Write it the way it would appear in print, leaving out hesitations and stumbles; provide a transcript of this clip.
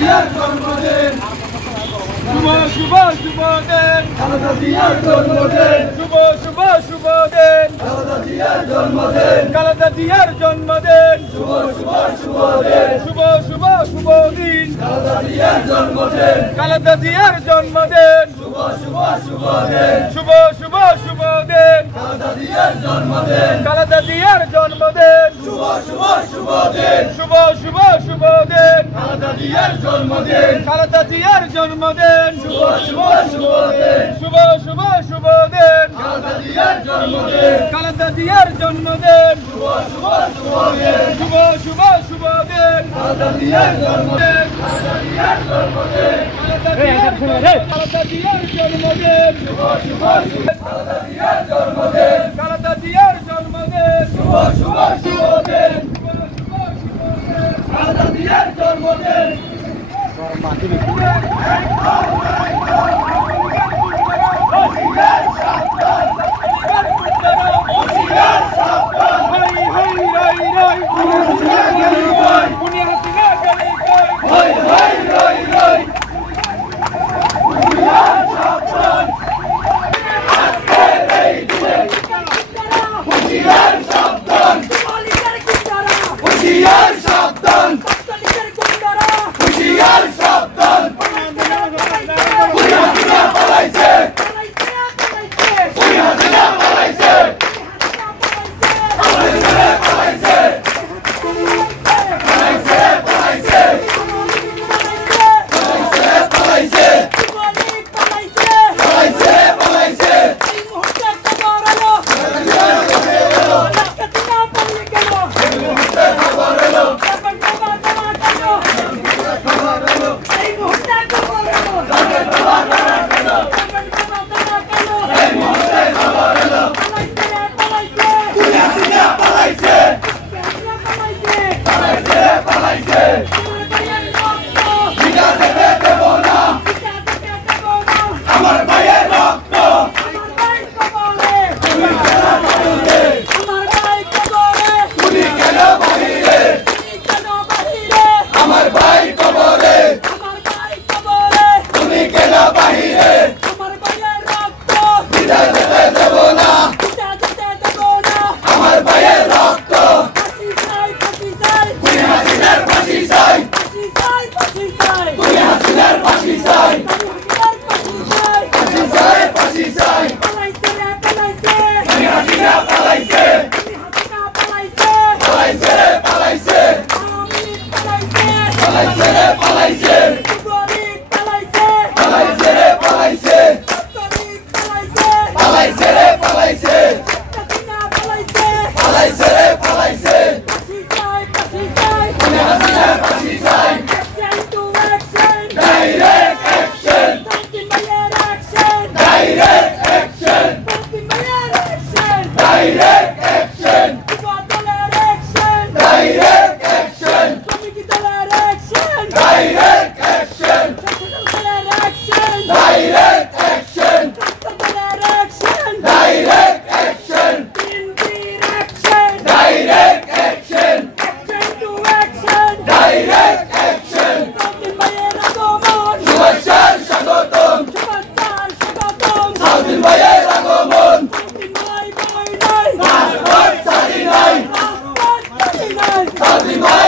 জিয়ার জন্মদিন শুভ শুভ শুভ দিন খালেদা জিয়ার জন্মদিন শুভ শুভ শুভ দিন খালেদা জিয়ার জন্মদিন খালেদা জিয়ার জন্মদিন শুভ শুভ শুভ দিন শুভ শুভ শুভ দিন খালেদা জিয়ার জন্মদিন খালেদা জিয়ার জন্মদিন শুভ শুভ শুভ দিন শুভ শুভ শুভ দিন খালেদা জিয়ার জন্মদিন খালেদা জিয়ার জন্মদিন শুভ শুভ শুভ দিন শুভ শুভ শুভ দিন খালেদা জিয়ার জন্মদিন খালেদা জিয়ার জন্মদিন শুভ শুভ শুভ দিন শুভ শুভ শুভ দিন খালেদা জিয়ার জন্মদিন খালেদা জিয়ার জন্মদিন শুভ শুভ শুভ দিন শুভ শুভ শুভ দিন খালেদা জিয়ার জন্মদিন খালেদা জিয়ার জন্মদিন খালেদা জিয়ার জন্মদিন শুভ শুভ শুভ খালেদা জিয়ার জন্মদিন খালেদা জিয়ার জন্মদিন শুভ শুভ শুভ দিন খালেদা জিয়ার জন্মদিন Happy